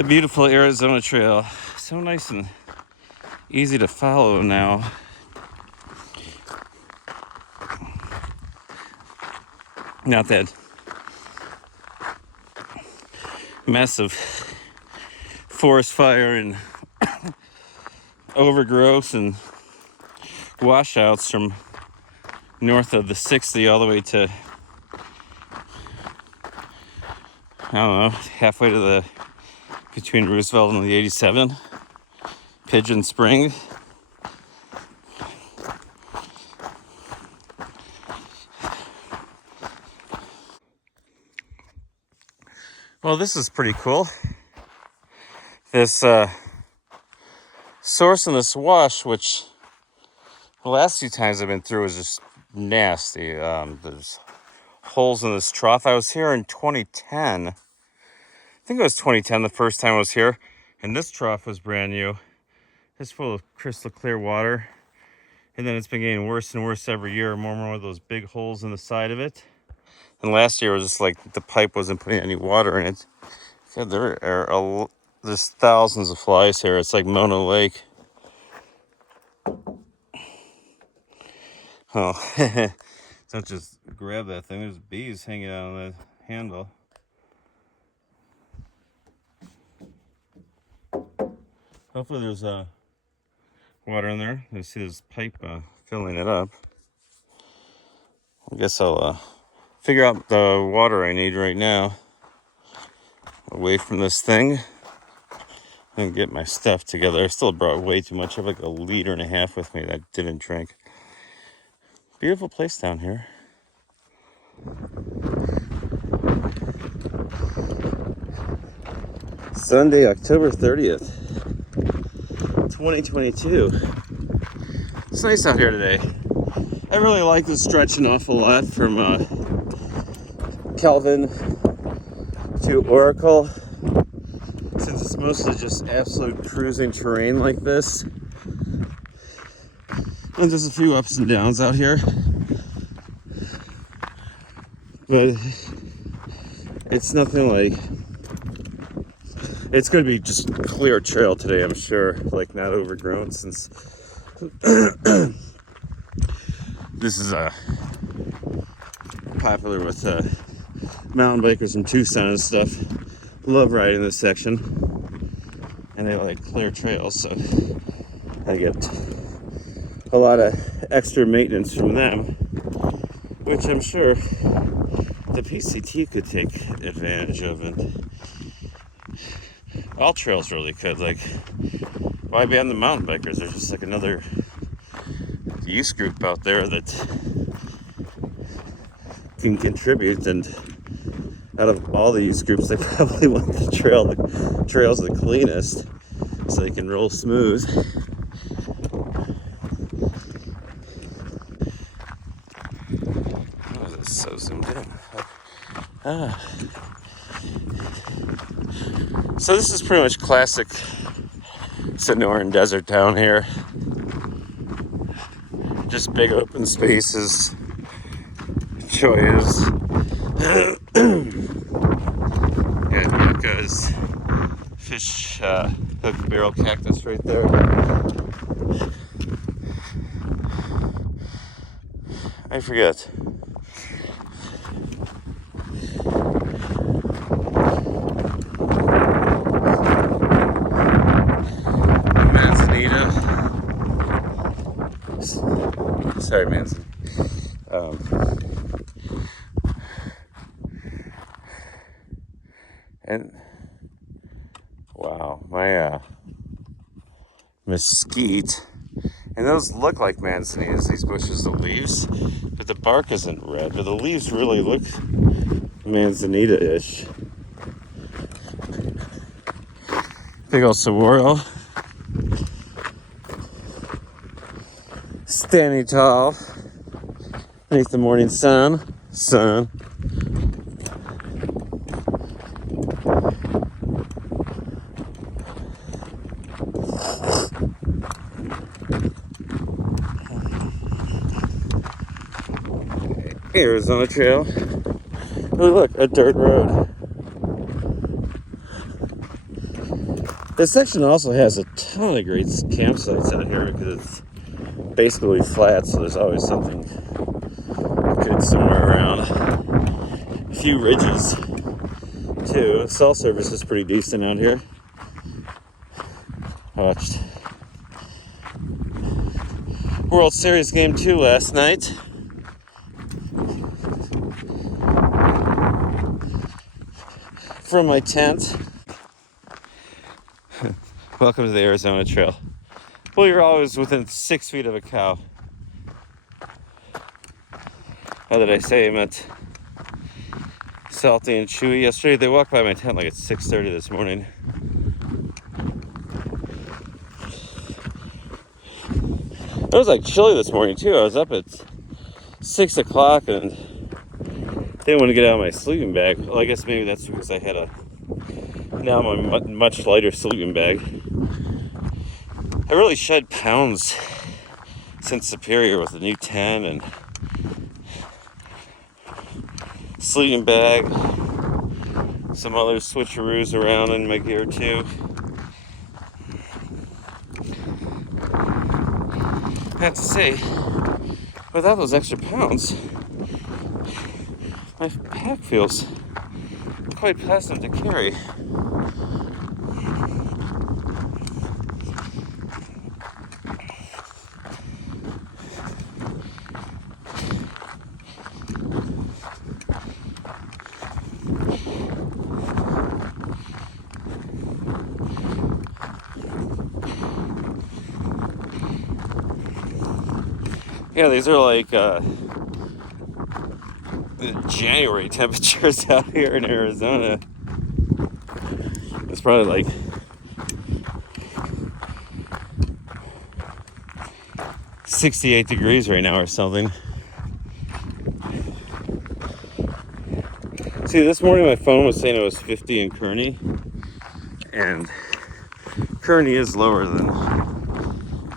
The beautiful Arizona Trail. So nice and easy to follow now. Not that massive forest fire and overgrowth and washouts from north of the 60 all the way to, I don't know, halfway to the between Roosevelt and the 87, Pigeon Spring. Well, this is pretty cool. This source in this wash, which the last few times I've been through was just nasty. There's holes in this trough. I was here in 2010. I think it was 2010 the first time I was here, and this trough was brand new. It's full of crystal clear water, and then it's been getting worse and worse every year. More and more of those big holes in the side of it. And last year was just like the pipe wasn't putting any water in it. God, there's thousands of flies here. It's like Mona Lake. Oh, don't just grab that thing. There's bees hanging out on the handle. Hopefully there's water in there. You see this pipe filling it up. I guess I'll figure out the water I need right now away from this thing and get my stuff together. I still brought way too much. I have like 1.5 liters with me that I didn't drink. Beautiful place down here. Sunday, October 30th, 2022. It's nice out here today. I really like this stretch an awful lot from Kelvin to Oracle, since it's mostly just absolute cruising terrain like this. And there's a few ups and downs out here, but it's nothing like, it's going to be just a clear trail today, I'm sure, like not overgrown, since this is popular with mountain bikers from Tucson and stuff. Love riding this section, and they like clear trails, so I get a lot of extra maintenance from them, which I'm sure the PCT could take advantage of, and all trails really could. Like, why ban the mountain bikers? There's just like another use group out there that can contribute, and out of all the use groups, they probably want the trails the cleanest, so they can roll smooth. Oh, this is so zoomed in. So this is pretty much classic Sonoran desert down here. Just big open spaces, choyas, got yuccas, fish hook barrel cactus right there. I forget. Manzanita. Sorry, Manson. And wow, my mesquite, and those look like manzanitas, these bushes, the leaves, but the bark isn't red, but the leaves really look manzanita-ish. Big old saguaro, standing tall beneath the morning sun. Arizona Trail. Oh, look, a dirt road. This section also has a ton of great campsites out here because it's basically flat, so there's always something good somewhere around. A few ridges too. Cell service is pretty decent out here. I watched World Series Game 2 last night. From my tent. Welcome to the Arizona Trail. Well, you're always within 6 feet of a cow. How did I say? I meant Salty and Chewy. Yesterday they walked by my tent like at 6:30 this morning. It was like chilly this morning too. I was up at 6 o'clock and didn't want to get out of my sleeping bag. Well, I guess maybe that's because I had now I'm a much lighter sleeping bag. I really shed pounds since Superior with the new 10 and sleeping bag, some other switcheroos around in my gear too. I have to say, without those extra pounds, my pack feels quite pleasant to carry. Yeah, these are like January temperatures out here in Arizona. It's probably like $68 degrees right now or something. See, this morning my phone was saying it was 50 in Kearney, and Kearney is lower than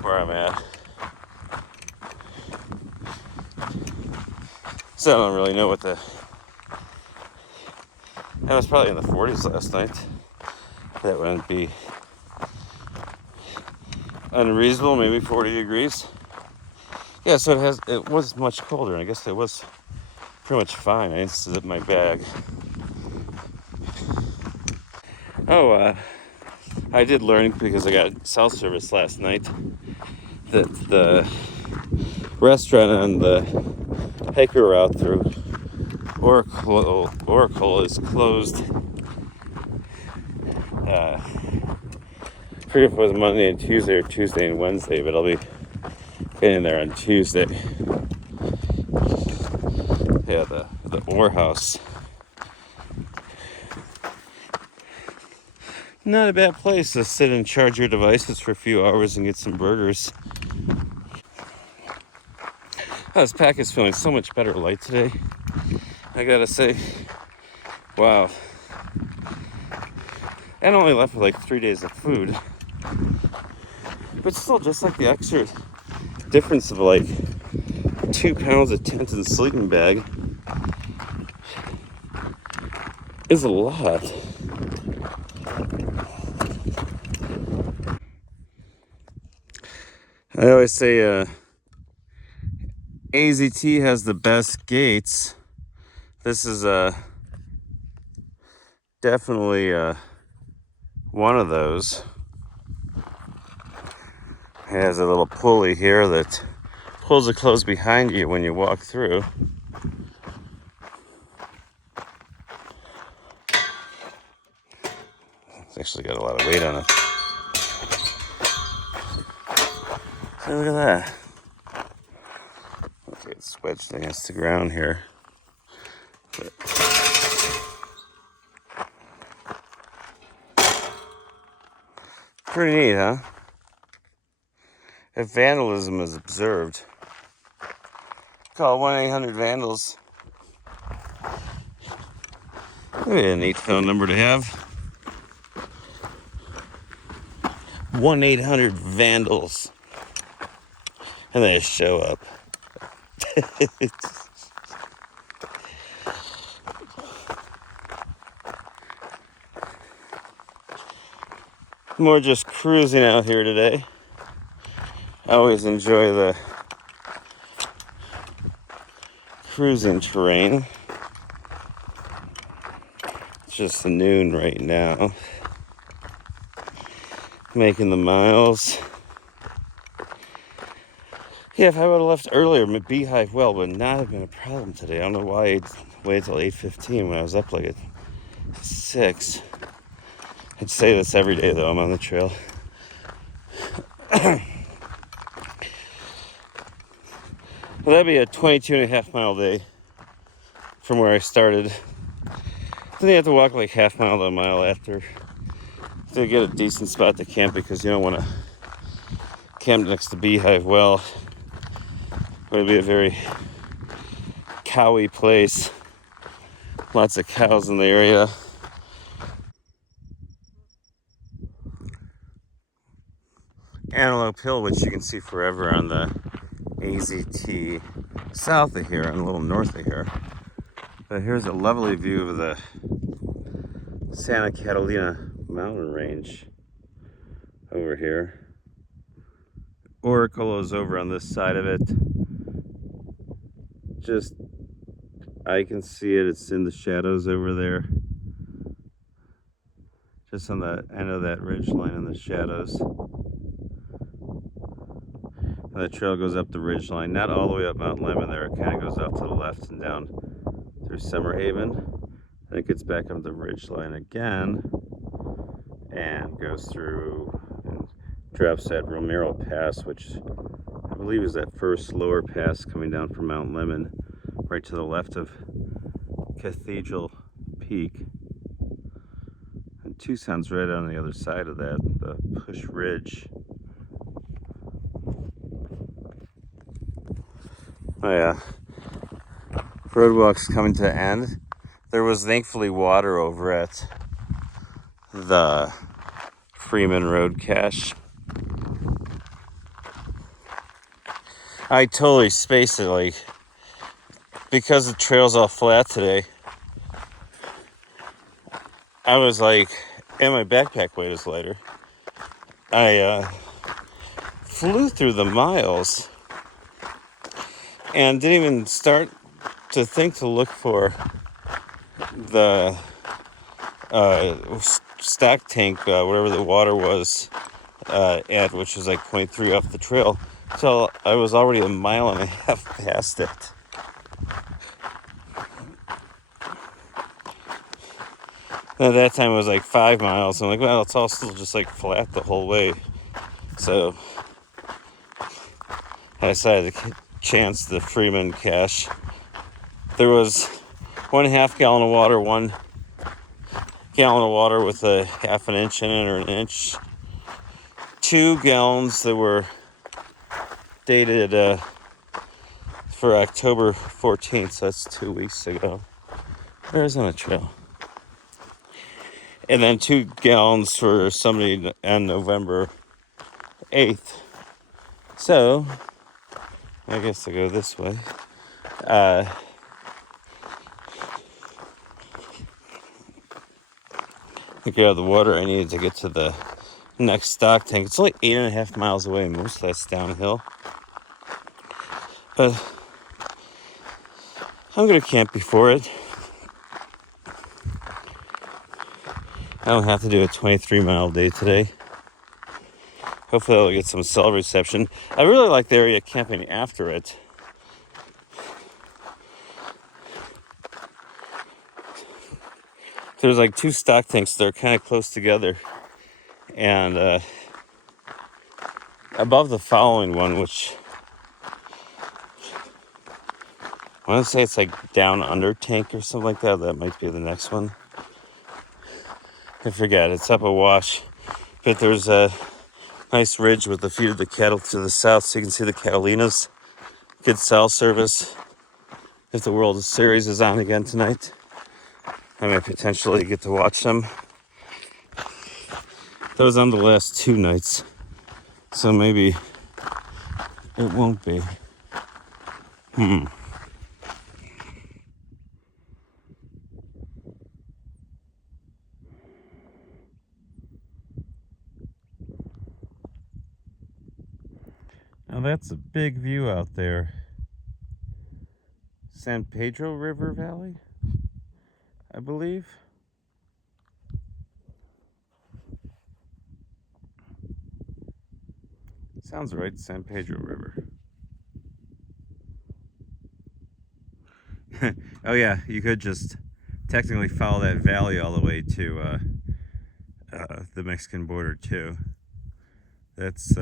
where I'm at. So I don't really know what I was probably in the 40s last night. That wouldn't be unreasonable, maybe 40 degrees. Yeah, so it was much colder, and I guess it was pretty much fine. I didn't zip my bag. I did learn, because I got cell service last night, that the restaurant on the hiker route through Oracle is closed. I forget if it was Monday and Tuesday or Tuesday and Wednesday, but I'll be getting there on Tuesday. Yeah, the Ore House. Not a bad place to sit and charge your devices for a few hours and get some burgers. This pack is feeling so much better light today. I gotta say, wow. And only left with like 3 days of food. But still, just like the extra difference of like 2 pounds of tent and sleeping bag is a lot. I always say AZT has the best gates. This is definitely one of those. It has a little pulley here that pulls it closed behind you when you walk through. It's actually got a lot of weight on it. Hey, look at that. Okay, it's wedged against the ground here. But pretty neat, huh? If vandalism is observed, call 1-800-VANDALS. That'd be a neat phone number to have. 1-800-VANDALS. And they show up. More just cruising out here today. I always enjoy the cruising terrain. It's just noon right now. Making the miles. Yeah, if I would have left earlier, my beehive well would not have been a problem today. I don't know why I waited till 8:15 when I was up like at 6. I'd say this every day though I'm on the trail. Well, that'd be a 22.5 mile day from where I started. Then you have to walk like half mile to a mile after to get a decent spot to camp, because you don't want to camp next to beehive well. It would be a very cowy place. Lots of cows in the area. Antelope Hill, which you can see forever on the AZT south of here and a little north of here. But here's a lovely view of the Santa Catalina mountain range over here. Oracle is over on this side of it. Just, I can see it, it's in the shadows over there. Just on the end of that ridge line in the shadows. And the trail goes up the ridge line, not all the way up Mount Lemmon there. It kind of goes off to the left and down through Summer Haven. Then it gets back up the ridge line again and goes through and drops at Romero Pass, which I believe is that first lower pass coming down from Mount Lemmon, right to the left of Cathedral Peak. And Tucson's right on the other side of that, the Push Ridge. Oh yeah, roadwalk's coming to an end. There was thankfully water over at the Freeman Road cache. I totally spaced it, like, because the trail's all flat today. I was like, and my backpack weight is lighter. I flew through the miles and didn't even start to think to look for the stock tank, whatever the water was at, which was like 0.3 off the trail. So I was already a mile and a half past it. And at that time it was like 5 miles. I'm like, well, it's all still just like flat the whole way. So I decided to chance the Freeman cache. There was 1.5 gallon of water, 1 gallon of water with a half an inch in it or an inch. 2 gallons that were dated for October 14th, so that's 2 weeks ago. Arizona Trail. And then 2 gallons for somebody on November 8th. So, I guess I'll go this way. To get out of the water, I needed to get to the next stock tank. It's only 8.5 miles away, most of that's downhill. But I'm gonna camp before it. I don't have to do a 23-mile day today. Hopefully I'll get some cell reception. I really like the area camping after it. There's like 2 stock tanks that are kind of close together. And above the following one, which I want to say it's like down under tank or something like that. That might be the next one. I forget. It's up a wash. But there's a nice ridge with the feed of the cattle to the south, so you can see the Catalinas. Good cell service. If the World Series is on again tonight, I may potentially get to watch them. That was on the last 2 nights, so maybe it won't be. Now that's a big view out there. San Pedro River Valley, I believe. Sounds right, San Pedro River. Oh yeah, you could just technically follow that valley all the way to the Mexican border too. That's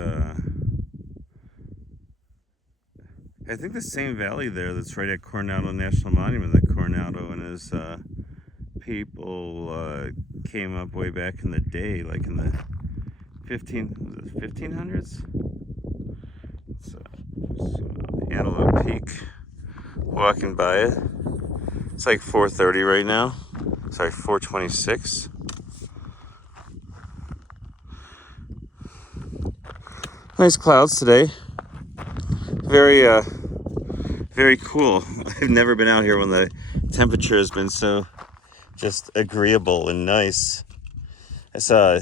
I think the same valley there that's right at Coronado National Monument that Coronado and his people came up way back in the day, like in the 1500s? It's Antelope Peak. Walking by it. It's like 4:30 right now. Sorry, 4:26. Nice clouds today. Very cool. I've never been out here when the temperature has been so just agreeable and nice. I saw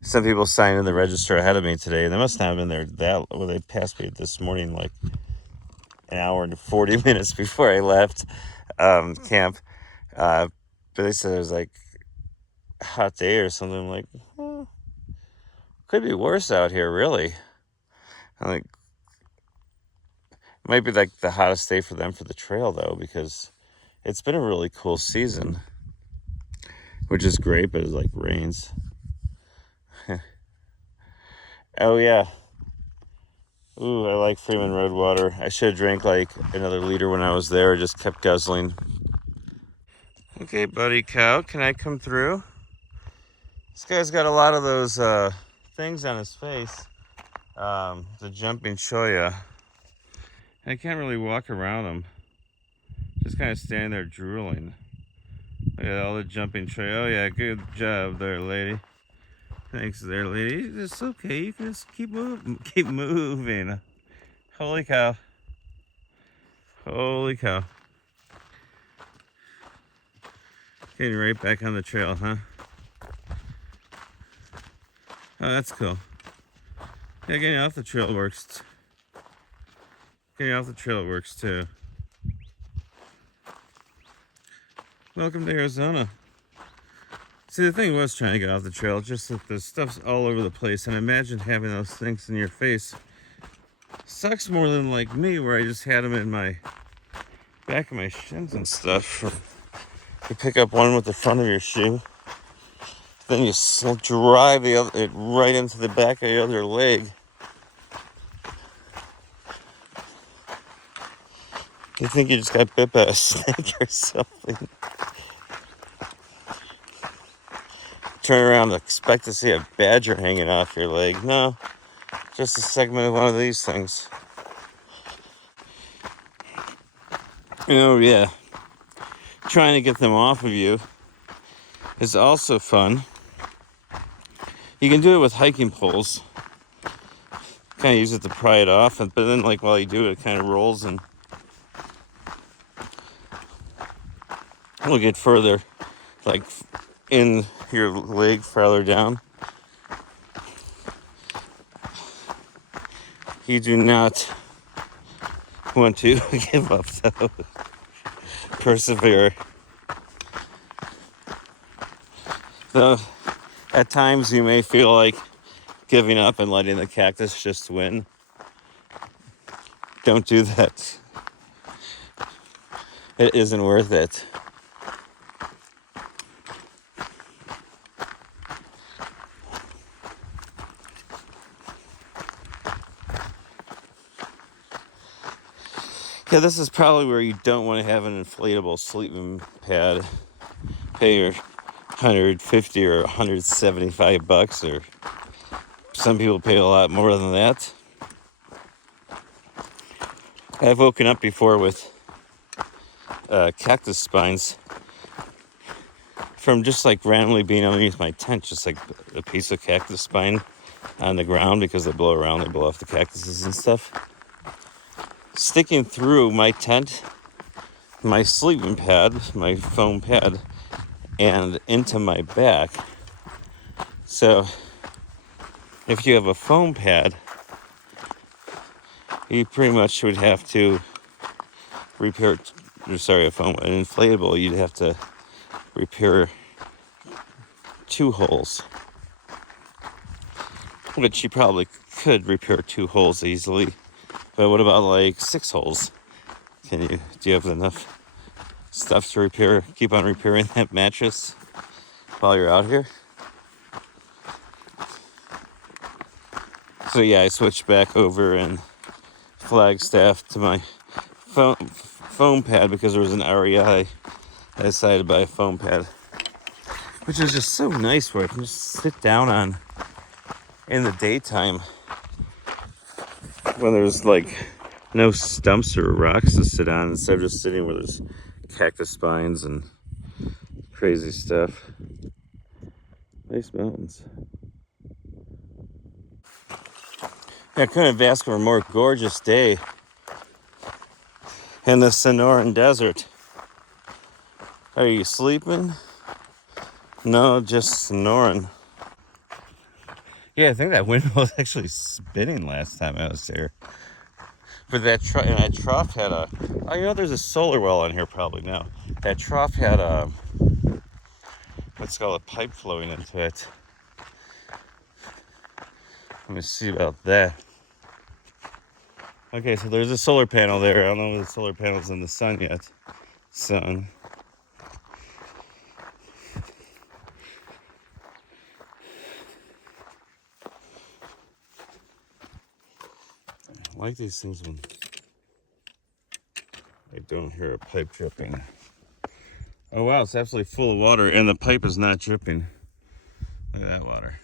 some people sign in the register ahead of me today, and they must not have been there they passed me this morning like an hour and 40 minutes before I left camp. But they said it was like a hot day or something. I'm like, could be worse out here, really. I'm like, it might be like the hottest day for them for the trail though, because it's been a really cool season, which is great, but it like rains. Oh yeah. Ooh, I like Freeman Road water. I should have drank like another liter when I was there. I just kept guzzling. Okay, buddy cow, can I come through? This guy's got a lot of those things on his face. The jumping cholla. I can't really walk around him. Just kind of standing there drooling. Look at all the jumping cholla. Oh yeah, good job there, lady. Thanks there, lady. It's okay. You can just keep moving. Holy cow. Holy cow. Getting right back on the trail, huh? Oh, that's cool. Yeah, getting off the trail works. Getting off the trail works too. Welcome to Arizona. See, the thing was trying to get off the trail, just that the stuff's all over the place, and imagine having those things in your face. Sucks more than like me, where I just had them in my back of my shins and stuff. You pick up one with the front of your shoe, then you drive it right into the back of the other leg. You think you just got bit by a snake or something. Turn around and expect to see a badger hanging off your leg. No, just a segment of one of these things. Oh yeah, trying to get them off of you is also fun. You can do it with hiking poles. Kind of use it to pry it off, but then like while you do it, it kind of rolls and will get further, like in your leg farther down. You do not want to give up though. Persevere. Though at times you may feel like giving up and letting the cactus just win. Don't do that. It isn't worth it. Yeah, this is probably where you don't want to have an inflatable sleeping pad. Pay your $150 or $175, or some people pay a lot more than that. I've woken up before with cactus spines from just like randomly being underneath my tent, just like a piece of cactus spine on the ground, because they blow around, they blow off the cactuses and stuff, sticking through my tent, my sleeping pad, my foam pad, and into my back. So if you have a foam pad, you pretty much would have to repair, an inflatable, you'd have to repair 2 holes. Which you probably could repair 2 holes easily. But what about like 6 holes? Do you have enough stuff to keep on repairing that mattress while you're out here? So yeah, I switched back over in Flagstaff to my foam pad because there was an REI. I decided to buy a foam pad, which is just so nice where I can just sit down on in the daytime when there's like no stumps or rocks to sit on, instead of just sitting where there's cactus spines and crazy stuff. Nice mountains. I couldn't have asked for a more gorgeous day in the Sonoran Desert. Are you sleeping? No, just snoring. Yeah, I think that windmill was actually spinning last time I was there. But that trough had a... Oh, there's a solar well on here probably now. That trough had a... What's called a pipe flowing into it. Let me see about that. Okay, so there's a solar panel there. I don't know if the solar panel's in the sun yet. Sun. I like these things when I don't hear a pipe dripping. Oh wow, it's absolutely full of water and the pipe is not dripping. Look at that water.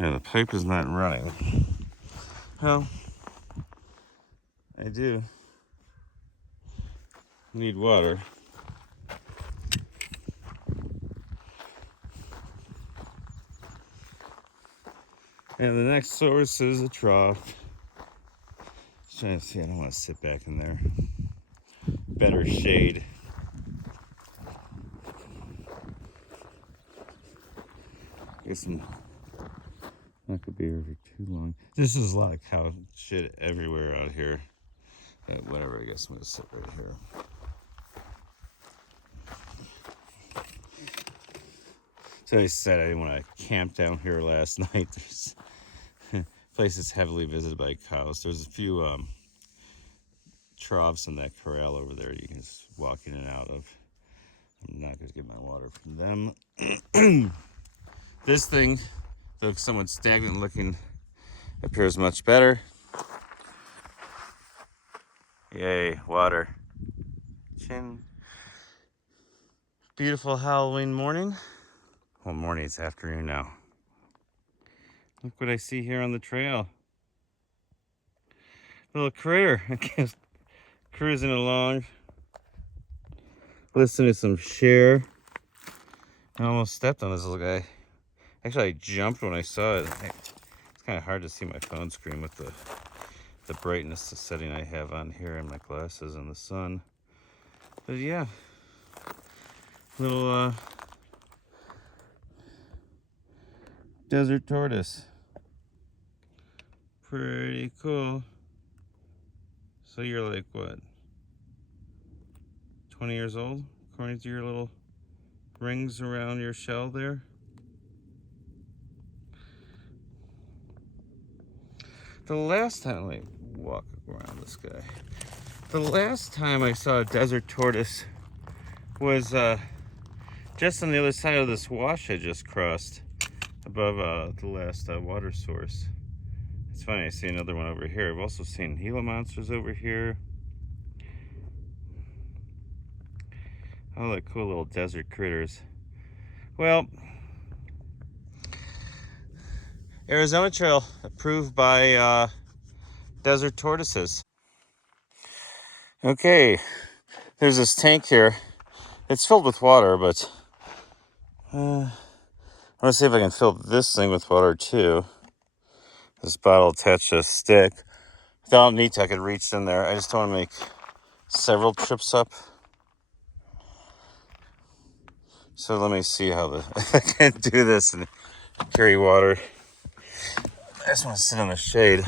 Yeah, the pipe is not running. Well, I do need water. And the next source is a trough. Just trying to see, I don't want to sit back in there. Better shade. Guess I'm not gonna be here for too long. This is a lot of cow shit everywhere out here. But whatever, I guess I'm gonna sit right here. So I said I didn't want to camp down here last night. This place is heavily visited by cows. There's a few troughs in that corral over there you can just walk in and out of. I'm not going to get my water from them. This thing, though somewhat stagnant looking, appears much better. Yay, water. Chin. Beautiful Halloween morning. Well, morning, it's afternoon now. Look what I see here on the trail. Little critter, I guess, cruising along. Listening to some Cher. I almost stepped on this little guy. Actually, I jumped when I saw it. It's kind of hard to see my phone screen with the brightness setting I have on here and my glasses and the sun. But yeah, little desert tortoise. Pretty cool. So you're like what? 20 years old, according to your little rings around your shell there. The last time, let me walk around this guy. The last time I saw a desert tortoise was just on the other side of this wash I just crossed above the last water source. It's funny, I see another one over here. I've also seen Gila monsters over here. All the cool little desert critters. Well, Arizona Trail approved by desert tortoises. Okay, there's this tank here. It's filled with water, but I want to see if I can fill this thing with water too. This bottle attached to a stick. If I don't need to, I could reach in there. I just don't want to make several trips up. So let me see how if I can do this and carry water. I just want to sit in the shade.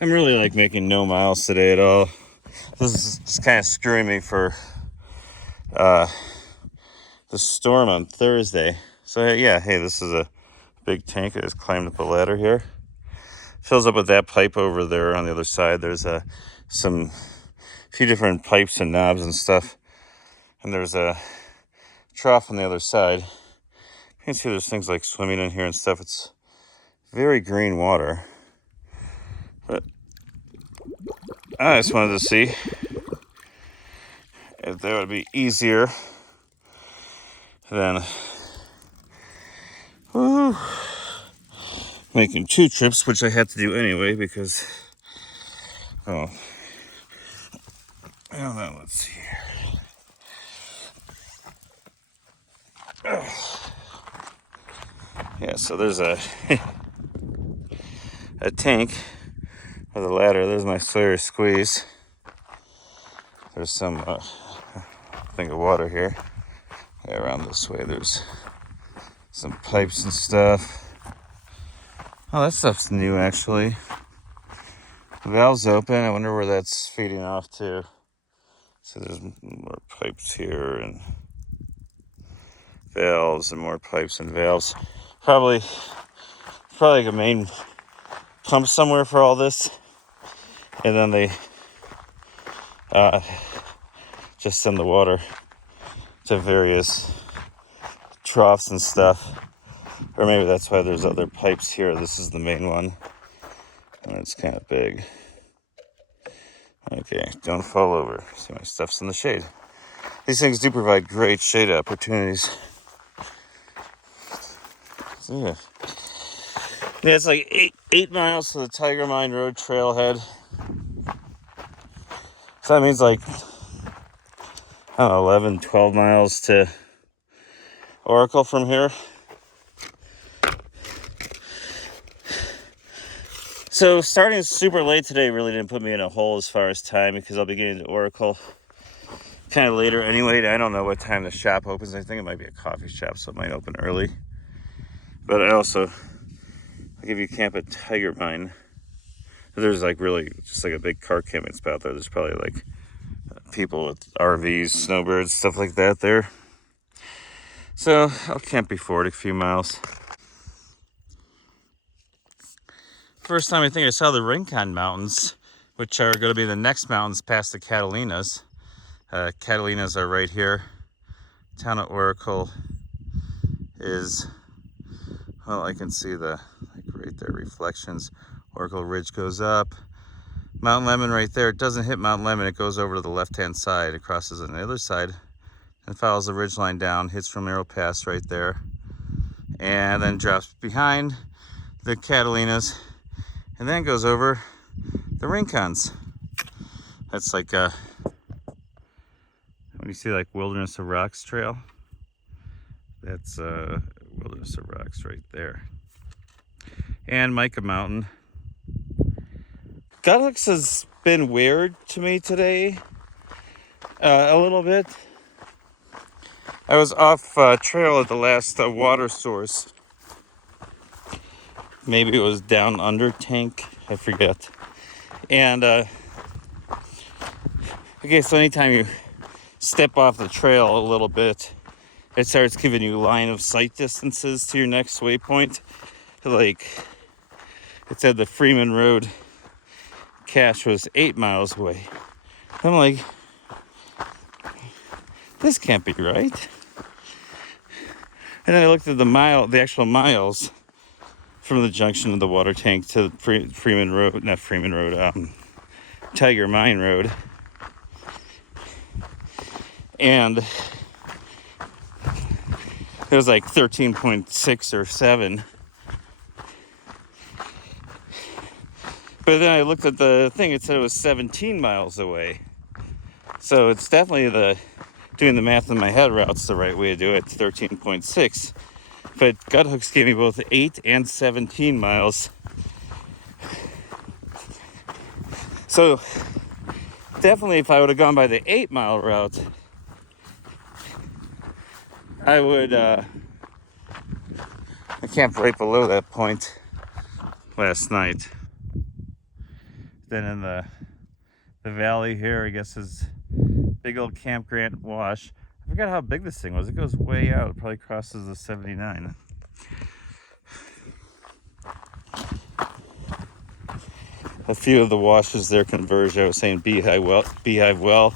I'm really like making no miles today at all. This is just kind of screwing me for the storm on Thursday. So yeah, hey, this is a big tank. I just climbed up a ladder here. Fills up with that pipe over there on the other side. There's a few different pipes and knobs and stuff. And there's a trough on the other side. You can see there's things like swimming in here and stuff. It's very green water. But I just wanted to see if that would be easier than making 2 trips, which I had to do anyway because, I don't know, let's see here. Yeah, so there's a tank with a ladder. There's my Sawyer squeeze. There's some thing of water here. Yeah, around this way there's some pipes and stuff. Oh, that stuff's new actually. The valve's open. I wonder where that's feeding off to. So there's more pipes here and valves and more pipes and valves. Probably like a main pump somewhere for all this. And then they just send the water to various troughs and stuff. Or maybe that's why there's other pipes here. This is the main one. And it's kind of big. Okay, don't fall over. See, my stuff's in the shade. These things do provide great shade opportunities. So, yeah. Yeah, it's like 8 miles to the Tiger Mine Road trailhead. So that means like, I don't know, 11, 12 miles to Oracle from here. So starting super late today really didn't put me in a hole as far as time because I'll be getting to Oracle kind of later anyway. I don't know what time the shop opens. I think it might be a coffee shop, so it might open early. But I'll give you camp at Tiger Mine. There's like really just like a big car camping spot there. There's probably like people with RVs, snowbirds, stuff like that there. So I'll camp before it a few miles. First time I think I saw the Rincon Mountains, which are going to be the next mountains past the Catalinas. Catalinas are right here. Town of Oracle is, well, I can see the, like right there, reflections. Oracle Ridge goes up. Mount Lemmon right there. It doesn't hit Mount Lemmon. It goes over to the left-hand side. It crosses on the other side and follows the ridgeline down. Hits Romero Pass right there. And then drops behind the Catalinas. And then goes over the Rincons. That's like when you see like Wilderness of Rocks Trail. That's Wilderness of Rocks right there. And Mica Mountain. Gutlix has been weird to me today. A little bit. I was off trail at the last water source. Maybe it was down under tank. I forget. And okay, so anytime you step off the trail a little bit, it starts giving you line of sight distances to your next waypoint. Like it said the Freeman Road cache was 8 miles away. I'm like, this can't be right. And then I looked at the actual miles from the junction of the water tank to the Freeman Road, not Freeman Road, Tiger Mine Road. And it was like 13.6 or 7. But then I looked at the thing, it said it was 17 miles away. So it's definitely doing the math in my head route's the right way to do it, 13.6. But Guthooks gave me both 8 and 17 miles. So definitely if I would have gone by the 8-mile route, I would, I camped right below that point. last night. Then in the valley here, I guess, is big old Camp Grant wash. I forgot how big this thing was. It goes way out. It probably crosses the 79. A few of the washes there converge. I was saying Beehive Well,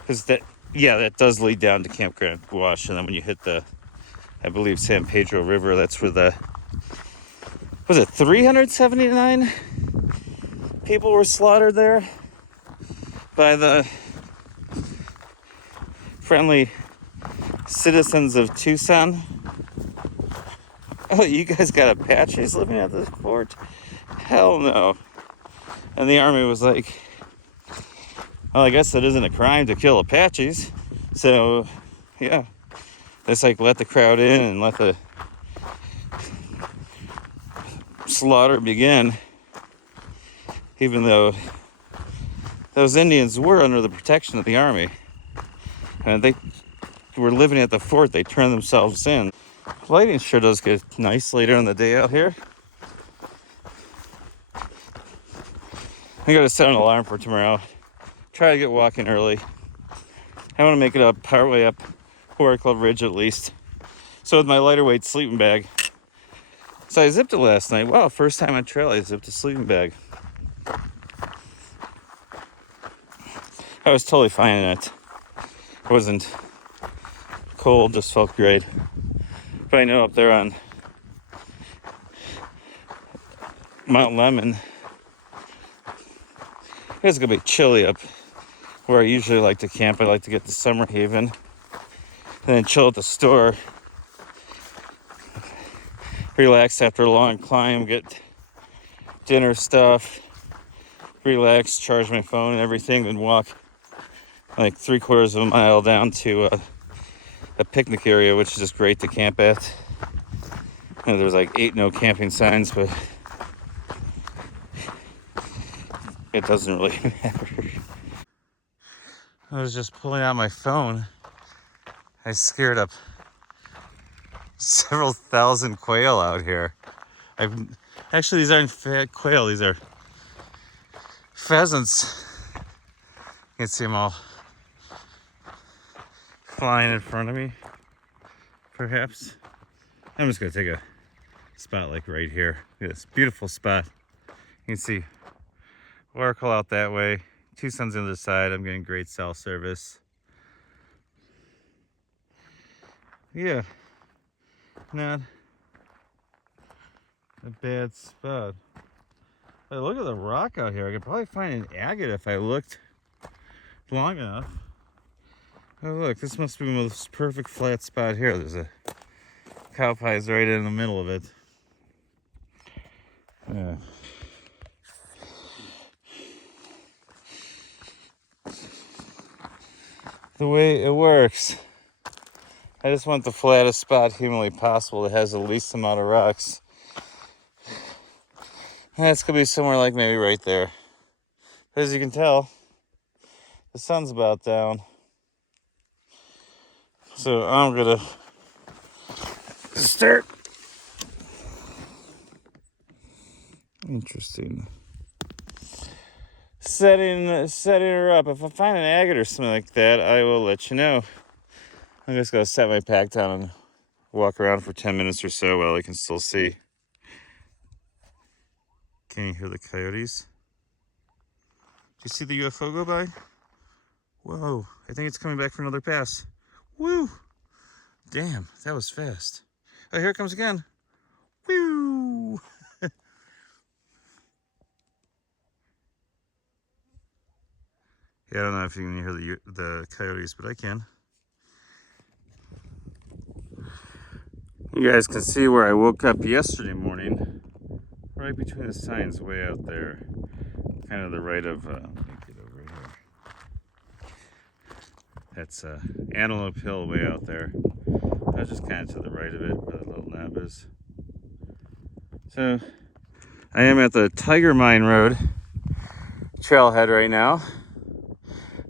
because that does lead down to Camp Grant Wash. And then when you hit the, I believe, San Pedro River, that's where was it 379 people were slaughtered there by the friendly citizens of Tucson. Oh, you guys got Apaches living at this fort? Hell no. And the army was like, well, I guess it isn't a crime to kill Apaches. So, yeah. It's like, let the crowd in and let the slaughter begin. Even though those Indians were under the protection of the army. And they were living at the fort. They turned themselves in. Lighting sure does get nice later in the day out here. I gotta set an alarm for tomorrow. Try to get walking early. I want to make it up partway up Horror Club Ridge at least. So with my lighter weight sleeping bag. So I zipped it last night. Wow, first time on trail I zipped a sleeping bag. I was totally fine in it. It wasn't cold, just felt great. But I know up there on Mount Lemon, it's gonna be chilly up where I usually like to camp. I like to get to Summer Haven and then chill at the store, relax after a long climb, get dinner stuff, relax, charge my phone and everything, then walk like 3/4 of a mile down to a picnic area, which is just great to camp at. And there's like 8 no camping signs, but it doesn't really matter. I was just pulling out my phone. I scared up several thousand quail out here. Actually, these aren't quail, these are pheasants. You can see them all flying in front of me, perhaps. I'm just gonna take a spot like right here. Look at this beautiful spot. You can see Oracle out that way, Tucson's on the other side. I'm getting great cell service. Yeah, not a bad spot. Hey, look at the rock out here. I could probably find an agate if I looked long enough. Oh look, this must be the most perfect flat spot here. There's a cow pies right in the middle of it. Yeah. The way it works. I just want the flattest spot humanly possible that has the least amount of rocks. And that's gonna be somewhere like maybe right there. As you can tell, the sun's about down. So I'm gonna start. Interesting. Setting her up. If I find an agate or something like that, I will let you know. I'm just gonna set my pack down and walk around for 10 minutes or so while I can still see. Can you hear the coyotes? Do you see the UFO go by? Whoa, I think it's coming back for another pass. Woo! Damn, that was fast. Oh, here it comes again. Woo! Yeah, I don't know if you can hear the coyotes, but I can. You guys can see where I woke up yesterday morning, right between the signs way out there, kind of the right of, let me get over here. That's Antelope Hill way out there. I was just kind of to the right of it where that little knob is. So, I am at the Tiger Mine Road trailhead right now.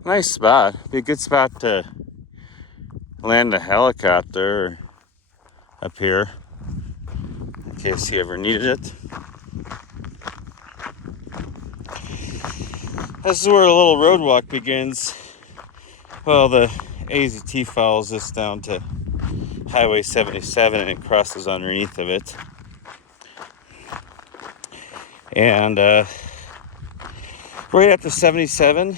Nice spot. Be a good spot to land a helicopter up here in case you ever needed it. This is where a little road walk begins. Well, the AZT follows this down to Highway 77 and it crosses underneath of it. And right after 77,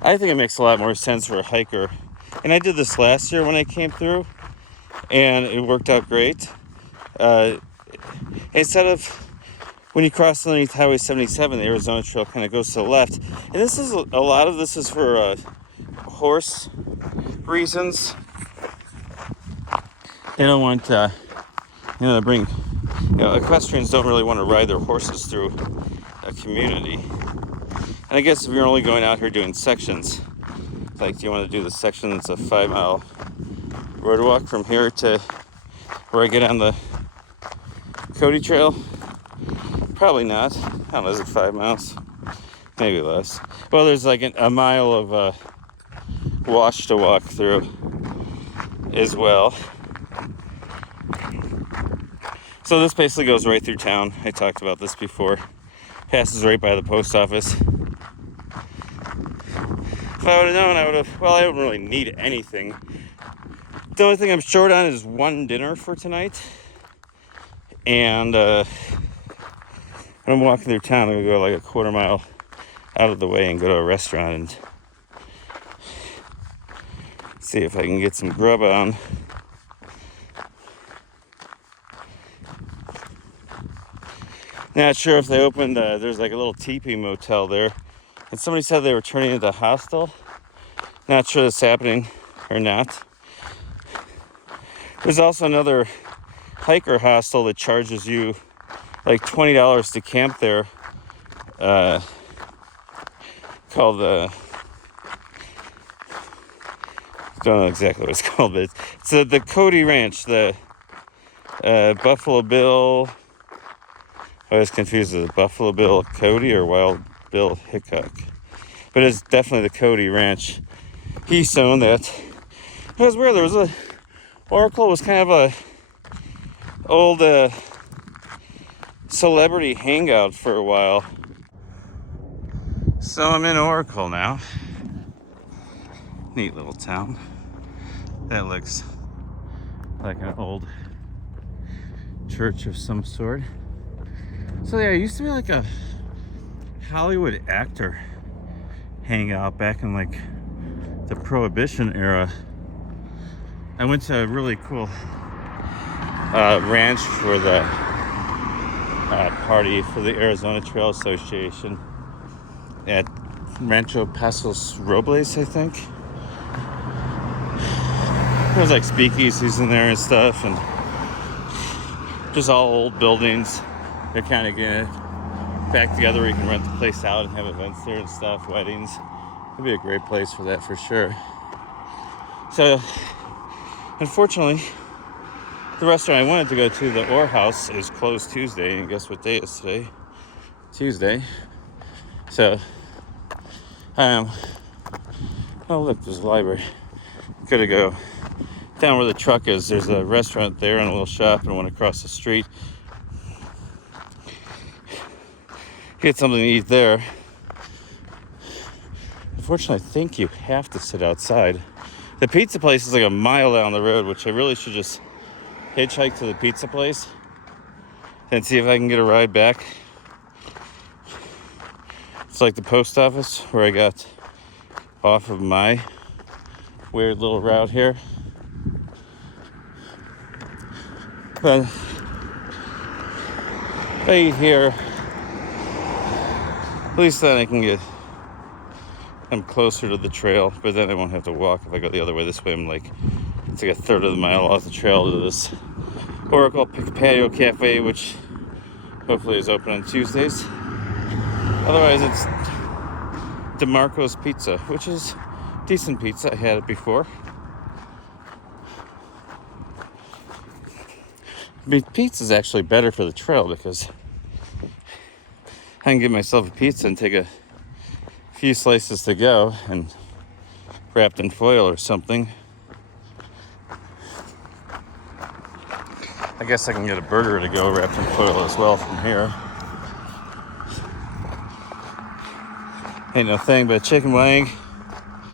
I think it makes a lot more sense for a hiker. And I did this last year when I came through, and it worked out great. Instead of when you cross underneath Highway 77, the Arizona Trail kind of goes to the left. And this is a lot of this is for horse reasons. They don't want to bring, equestrians don't really want to ride their horses through a community. And I guess if you're only going out here doing sections, like do you want to do the section that's a 5-mile road walk from here to where I get on the Cody Trail? Probably not. I don't know, is it 5 miles? Maybe less. Well, there's like a mile of wash to walk through as well. So this basically goes right through town. I talked about this before. Passes right by the post office. If I would have known, I don't really need anything. The only thing I'm short on is one dinner for tonight. And when I'm walking through town, I'm going to go like a quarter mile out of the way and go to a restaurant and see if I can get some grub on. Not sure if they opened, there's like a little teepee motel there. And somebody said they were turning it into a hostel. Not sure that's happening or not. There's also another hiker hostel that charges you like $20 to camp there. Called I don't know exactly what it's called, but it's the Cody Ranch, the Buffalo Bill. I was confused with Buffalo Bill Cody or Wild Bill Hickok. But it's definitely the Cody Ranch. He's owned that. It was weird. There was Oracle was kind of a old celebrity hangout for a while. So I'm in Oracle now. Neat little town. That looks like an old church of some sort. So yeah, it used to be like a Hollywood actor hangout back in like the Prohibition era. I went to a really cool ranch for the party for the Arizona Trail Association at Rancho Pasos Robles, I think. There's like speakeasies in there and stuff, and just all old buildings. They're kind of getting it back together where you can rent the place out and have events there and stuff, weddings. It'd be a great place for that for sure. So, unfortunately, the restaurant I wanted to go to, the Orr House, is closed Tuesday. And guess what day is today? Tuesday. So, oh look, there's a library. Gotta go down where the truck is. There's a restaurant there and a little shop and one across the street. Get something to eat there. Unfortunately, I think you have to sit outside. The pizza place is like a mile down the road, which I really should just hitchhike to the pizza place and see if I can get a ride back. It's like the post office where I got off of my weird little route here. But if I eat here, at least then I'm closer to the trail, but then I won't have to walk. If I go the other way, this way it's like a third of the mile off the trail to this Oracle Patio Cafe, which hopefully is open on Tuesdays. Otherwise, it's DeMarco's Pizza, which is decent pizza. I had it before. I mean, pizza is actually better for the trail because I can give myself a pizza and take a few slices to go and wrapped in foil or something. I guess I can get a burger to go wrapped in foil as well from here. Ain't no thing but a chicken wing.